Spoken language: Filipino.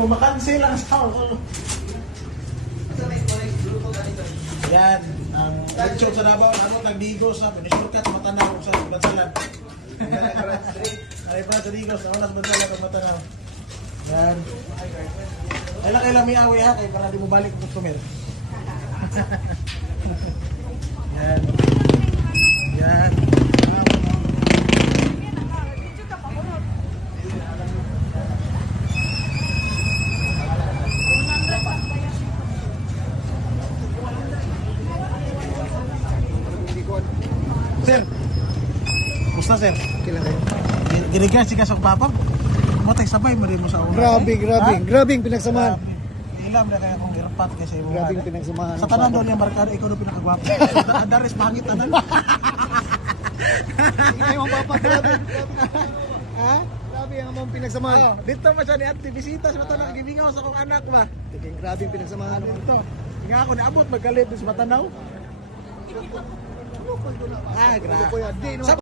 mo makancel ang sound. Yan, ang lechon sa Davao, ano, tagdigos na, pinishortcut sa Matanaw, sa Bansalan. Ay pa sa Digos, ako nas Bansalan sa Matanaw. Yan. Kailan miawi ha, kaya para di mo balik ang customer. Yan. Yan. Sir, gusto sir? Kailan kayo? Ginigas si kasong papag. Matay sabay mo rin mo sa una. Grabe pinagsamahan. Ilam na kaya kong irpat kasi mo. Grabe pinagsamahan. Sa tanan doon yung barkada, ikaw doon pinakagwapo. Adares pangit na doon. Hindi mo papa, grabe. Ha? Grabe ang among pinagsamahan. Oh, dito pa siya ni Ate Bisita sa Matanaw. Gibingaw sa kong anak ba? Grabe ang pinagsamahan. Dito. Nga ako niabot magalit sa Matanaw. Ano pa ito na ba? Grabe.